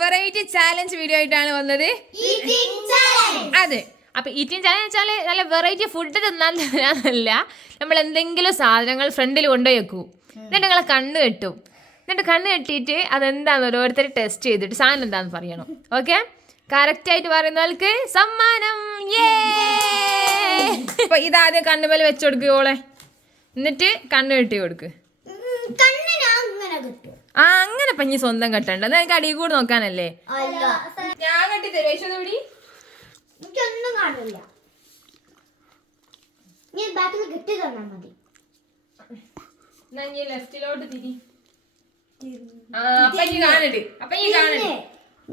Variety challenge video ആയിട്ടാണ് വന്നത്. അതെ, അപ്പൊ ഈറ്റിംഗ് ചാലഞ്ച് വെച്ചാൽ നല്ല വെറൈറ്റി ഫുഡ് തിന്നാന്നല്ല, നമ്മൾ എന്തെങ്കിലും സാധനങ്ങൾ ഫ്രണ്ടിൽ കൊണ്ടുപോയി വെക്കൂ, എന്നിട്ട് നിങ്ങളെ കണ്ണ് കെട്ടും, എന്നിട്ട് കണ്ണ് കെട്ടിയിട്ട് അതെന്താന്ന് ഓരോരുത്തർ ടെസ്റ്റ് ചെയ്തിട്ട് സാധനം എന്താന്ന് പറയണം. ഓക്കെ, കറക്റ്റ് ആയിട്ട് പറയുന്നവർക്ക് സമ്മാനം. അപ്പൊ ഇതാദ്യം കണ്ണുമേൽ വെച്ചു കൊടുക്കോളെ, എന്നിട്ട് കണ്ണ് കെട്ടി കൊടുക്ക്. ആ അങ്ങനെ പഞ്ഞി സ്വന്തം കെട്ടണ്ട, എനിക്ക് അടിയിൽ കൂടെ നോക്കാനല്ലേ. ഞാൻ കെട്ടി തരുമോ? എനിക്കൊന്നും കാണില്ല, ഞാൻ ബാക്കിൽ കെട്ടി തന്നാ മതി. ലെഫ്റ്റിലോട്ട് തിരി.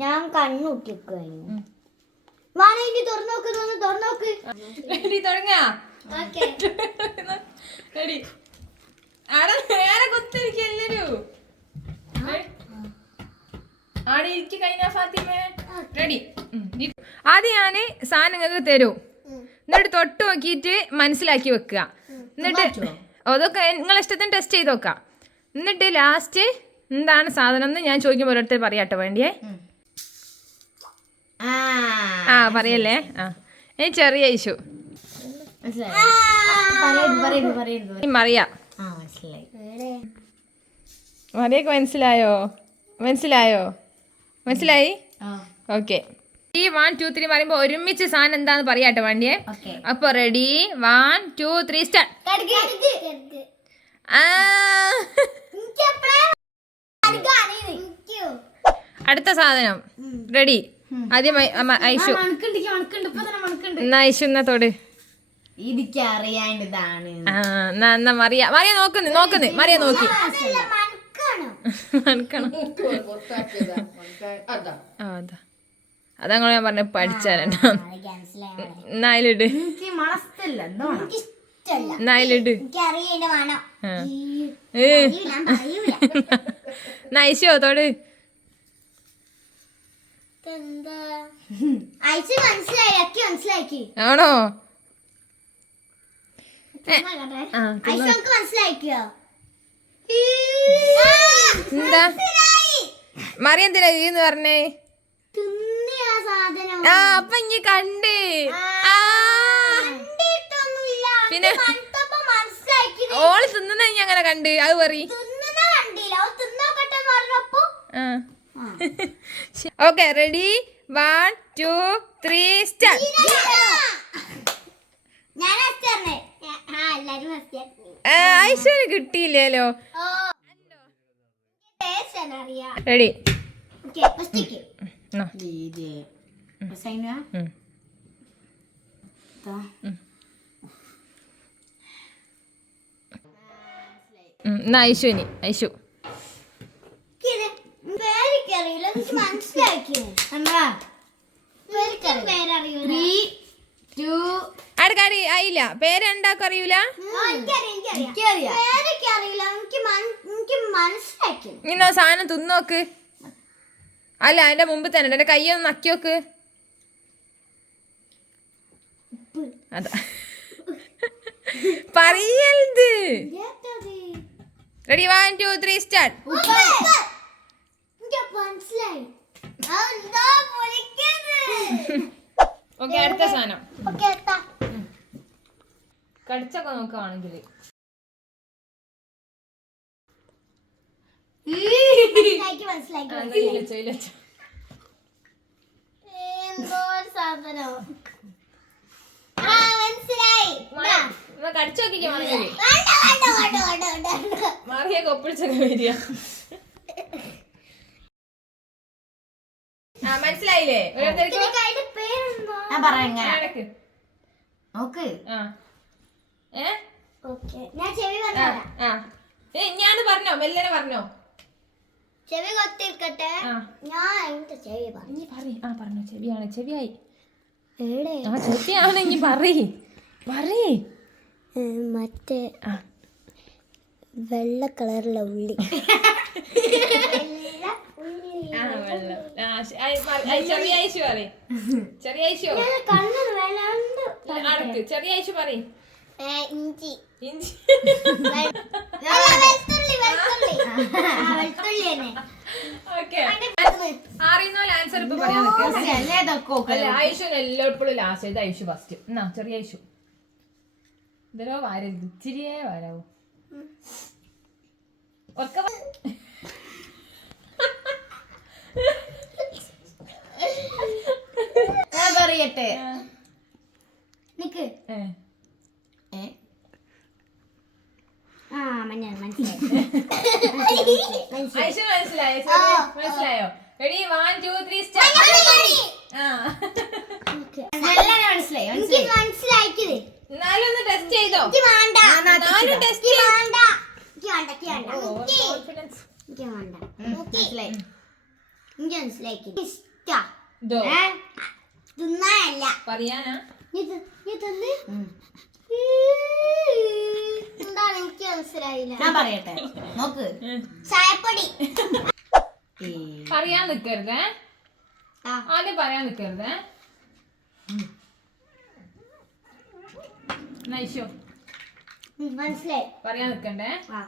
ഞാൻ കണ്ണൂട്ടി കഴിഞ്ഞു. തുറന്നോക്ക് തുടങ്ങാ. അവിടെ നേരെ കുത്തിരിക്കല്ലൊരു ആടെ ഇരിക്കി കഴിഞ്ഞ ഫാത്തിമേ. റെഡി? ആദ്യം ഞാന് സാധനം നിങ്ങൾക്ക് തരും, എന്നിട്ട് തൊട്ട് നോക്കിയിട്ട് മനസ്സിലാക്കി വെക്കുക. എന്നിട്ട് അതൊക്കെ നിങ്ങളെ ഇഷ്ടത്തിന് ടെസ്റ്റ് ചെയ്ത് നോക്കാം. എന്നിട്ട് ലാസ്റ്റ് എന്താണ് സാധനം എന്ന് ഞാൻ ചോദിക്കുമ്പോൾ ഓരോരുത്തർ പറയാട്ടോ വേണ്ടിയേ. ആ പറയല്ലേ. ആ ഇനി ചെറിയ ഇഷ്യൂ മറിയ. മറിയൊക്കെ മനസ്സിലായി? ഓക്കെ. 1 2 3 പറയുമ്പോ ഒരുമിച്ച് സാധനം എന്താന്ന് പറയാട്ടോ വേണ്ടിയേ. അപ്പൊ റെഡി 1 2 3 സ്റ്റാർട്ട്. അടുത്ത സാധനം റെഡി. ആദ്യം ഐഷു. ഐഷു എന്നാ തൊട്. മറിയ നോക്കുന്നു. മറിയ നോക്കി അതങ്ങനെ ഞാൻ പറഞ്ഞ പഠിച്ചാലോ. എന്നായിലിട്. ഐഷോ തൊട്. ആണോ? എന്താ മറിയ എന്തിനാ എന്ന് പറഞ്ഞേ? ആ അപ്പൊ ഇനി കണ്ട്. പിന്നെ ഓള് തിന്നുന്ന ഇനി അങ്ങനെ കണ്ട് അത് പറയും. Okay ready 1 2 3 start. ഐശ്വര്യ കിട്ടിയില്ലല്ലോ. റെഡി? ഐശുനി ഐശു അടുക്കാടി ആയില്ല. പേര് ഉണ്ടാക്കും അറിയൂല. ഇന്നോ സാധനം തിന്നോക്ക്. അല്ല അതിന്റെ മുമ്പ് തന്നെ എന്റെ കയ്യൊന്ന് നക്കി നോക്ക്. അതാ പറയരുത്. Ready 1 2 3 start. ഓക്കെ അടുത്ത സാധനം കടിച്ചൊക്കെ നോക്കുകയാണെങ്കിൽ കടിച്ചോക്കിക്കാണെങ്കിൽ മാറിയൊക്കെ ഒപ്പിടിച്ചൊക്കെ വരിക. മനസ്സിലായില്ലേ? ഞാൻ പറഞ്ഞോ മെല്ലനെ പറഞ്ഞോ. ചെവി കൊത്തിരിക്കട്ടെ. പറഞ്ഞോ ചെവിയാണ്. ചെവിയായി ചെവിയാണെങ്കി പറയ്. മറ്റേ വെള്ള കളറിലുള്ള ഉള്ളി. ചെറിയ ഐശു പറയും. ചെറിയ ഐശു ചെറിയ ഐശു പറയും. ഇഞ്ചി. അറിയുന്ന പറയാൻ നിൽക്കരുത്. അല്ലേ ഇതൊക്കെ അല്ല ഐഷു എല്ലായ്പ്പോഴും ലാസ്റ്റ് ചെയ്ത് ഐഷു ഫസ്റ്റ് എന്നാ ചെറിയ ഐഷു ഇതിലോ വാരരുത് ഇച്ചിരിയേ വാരാവൂ ഒക്കെ ഞാൻ പറയട്ടെ നിക്ക് ഏ ആ മനസ്സിലായി ഐഷു മനസ്സിലായോ ചെറിയ മനസ്സിലായോ റെഡി 1 2 3 സ്റ്റാർട്ട് നല്ല മനസ്സിലായി എനിക്ക് മനസ്സിലായിക്കത് എന്നാലും ഒന്ന് ടെസ്റ്റ് ചെയ്തോ എനിക്ക് വേണ്ട നാലും ടെസ്റ്റ് എനിക്ക് വേണ്ട എനിക്ക് വേണ്ട കോൺഫിഡൻസ് എനിക്ക് വേണ്ട മനസ്സിലായി എനിക്ക് മനസ്സിലാക്കി ഇഷ്ടാ ഇതോ തിന്നാനല്ല പറയാനാ നീ തിന്ന് എന്താണ് എനിക്ക് മനസ്സിലായില്ല ഞാൻ പറയട്ടെ നോക്ക് ചായപ്പൊടി പറയാൻ നിക്കരുതേ ആ ആദ്യം പറയാൻ നിക്കരുതേ നൈഷോ മനസ്സിലായി പറയാൻ നിക്കണ്ടേ ആ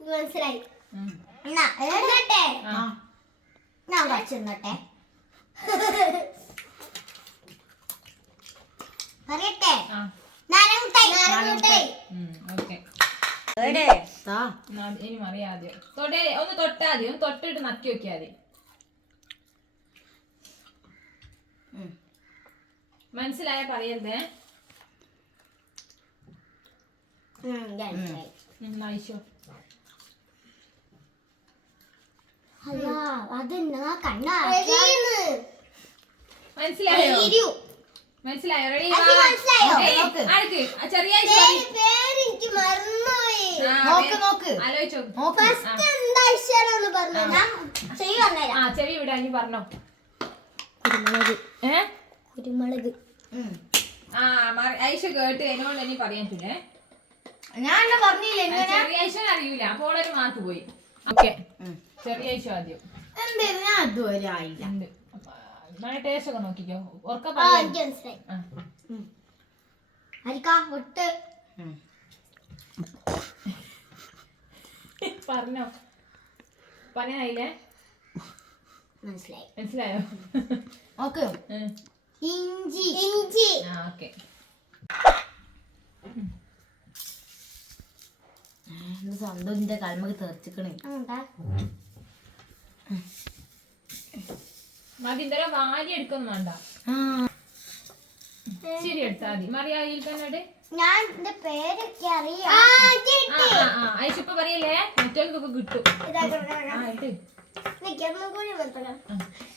എനിക്ക് മനസ്സിലായി ഉം. എന്നാ എന്നിട്ടെ ആ. ഞാൻ കുറച്ച് നിന്നട്ടെ പറയട്ടെ ആ നാരങ്ങുട്ടായി ഓക്കെ താ ഇനി മറിയാ ആദ്യം ഒന്ന് തൊട്ടാ മതി ഒന്ന് തൊട്ടിട്ട് നക്കി വെക്കാ മതി മനസ്സിലായ പറയരുതേ നൈഷോ അയ്യാ അതെന്നാ കണ്ണ മനസ്സിലായോ മനസ്സിലായോ റെഡി അത് മനസ്സിലായോ? ചെറിയ പേരെനിക്ക് മറന്നുപോയി നോക്ക് ആലോചിച്ചോ നോക്ക് ഫസ്റ്റ് എന്താ ഇഷ്ടമുള്ളൂ പറഞ്ഞു ഞാൻ ചെയ്തു പറഞ്ഞുതരാം ആ ചെവി വിടാ ഇനി പറഞ്ഞോ കുരുമുളക് ഏ കുരുമുളക് ആ ഐഷ കേട്ട് എന്നോട് ഇനി പറയാൻ പറ്റില്ലേ ഞാൻ പറഞ്ഞില്ലേ ചെറിയ ഐഷ അറിയൂല അപ്പോൾ ഒരു മാർക്ക് പോയി ഓക്കെ ചെറിയ ഐഷ ആദ്യം എന്തേ ഞാൻ അതുവരെ ആയില്ല ഉണ്ട് ടേസ്റ്റ് ഒക്കെ നോക്കിക്കോ ഉറക്ക ആ എനിക്ക് മനസ്സിലായി അരിക്കാ ഒട്ട് പറഞ്ഞോ പറയാനായില്ലേ മനസ്സിലായി മനസ്സിലായോ നോക്ക് ഇഞ്ചി ആ ഓക്കെ സ്വന്തം എന്റെ കൽമക്ക് തെറിച്ചിക്കണേ മതി ഇന്നലെ വാരി എടുക്കൊന്നും വേണ്ട ശരി എടുത്താ മതി മറിയായിൽ തന്നെ ഞാൻ എന്റെ പേരൊക്കെ അറിയാം ഐശിപ്പ പറയില്ലേ മറ്റൊക്കെ കിട്ടും ആ ഇട്ട്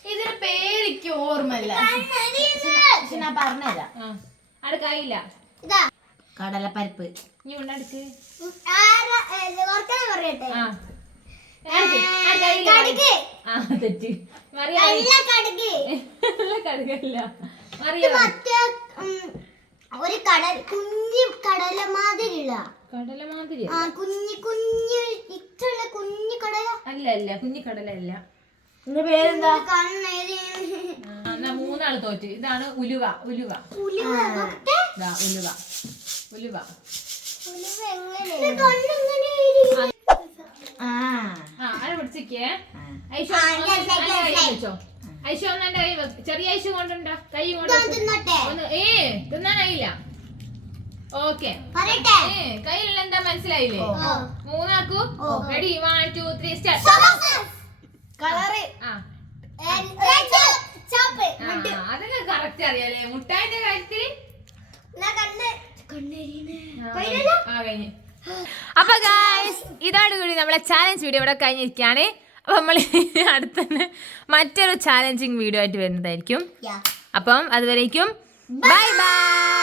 ഇതിന് പേരിക്ക് ഓർമ്മല്ല പക്ഷെ ഞാൻ പറഞ്ഞുതരാം ആ അവിടെ കായില്ല കടലപ്പരിപ്പ് നീ ഉണ്ടടുക്ക് പറയട്ടെ ആ കടുക് ആ തെറ്റ് മറിയാ കടുക് കടുകല്ല മറിയാ മറ്റേ ഒരു കടൽ കുഞ്ഞു കടല മാതിരിയുള്ള കടല മാതിരി ആ കുഞ്ഞു ഇത്രയുള്ള കുഞ്ഞു കടല അല്ല അല്ല കുഞ്ഞിക്കടല അല്ല എന്റെ പേരെന്താ കണ്ണേരി എന്നാ മൂന്നാള് തോറ്റ് ഇതാണ് ഉലുവ ഉലുവ ഇതാ ഉലുവ ഉലുവ ആ ആ അത് പിടിച്ചേ ഐശോ വെച്ചോ ഐശോ ഒന്ന് എന്റെ കൈ ചെറിയ ഐശോ കൊണ്ടുണ്ടോ കൈ കൊണ്ട് ഒന്ന് തിന്നാനായില്ല ഓക്കെ കയ്യിലുള്ള എന്താ മനസ്സിലായില്ലേ മൂന്നാക്കൂ റെഡി 1 2 3 സ്റ്റാർട്ട് കളറ് ആ അതൊക്കെ കറക്റ്റ് അറിയാലേ മുട്ടായിന്റെ കാര്യത്തില് കഴിഞ്ഞു അപ്പൊ ഗായ്സ് ഇതാണ് കൂടി നമ്മളെ ചാലഞ്ച് വീഡിയോ ഇവിടെ കഴിഞ്ഞിരിക്കുകയാണ് അപ്പൊ നമ്മൾ അടുത്തന്നെ മറ്റൊരു ചാലഞ്ചിങ് വീഡിയോ ആയിട്ട് വരുന്നതായിരിക്കും അപ്പം അതുവരേക്കും ബൈ ബൈ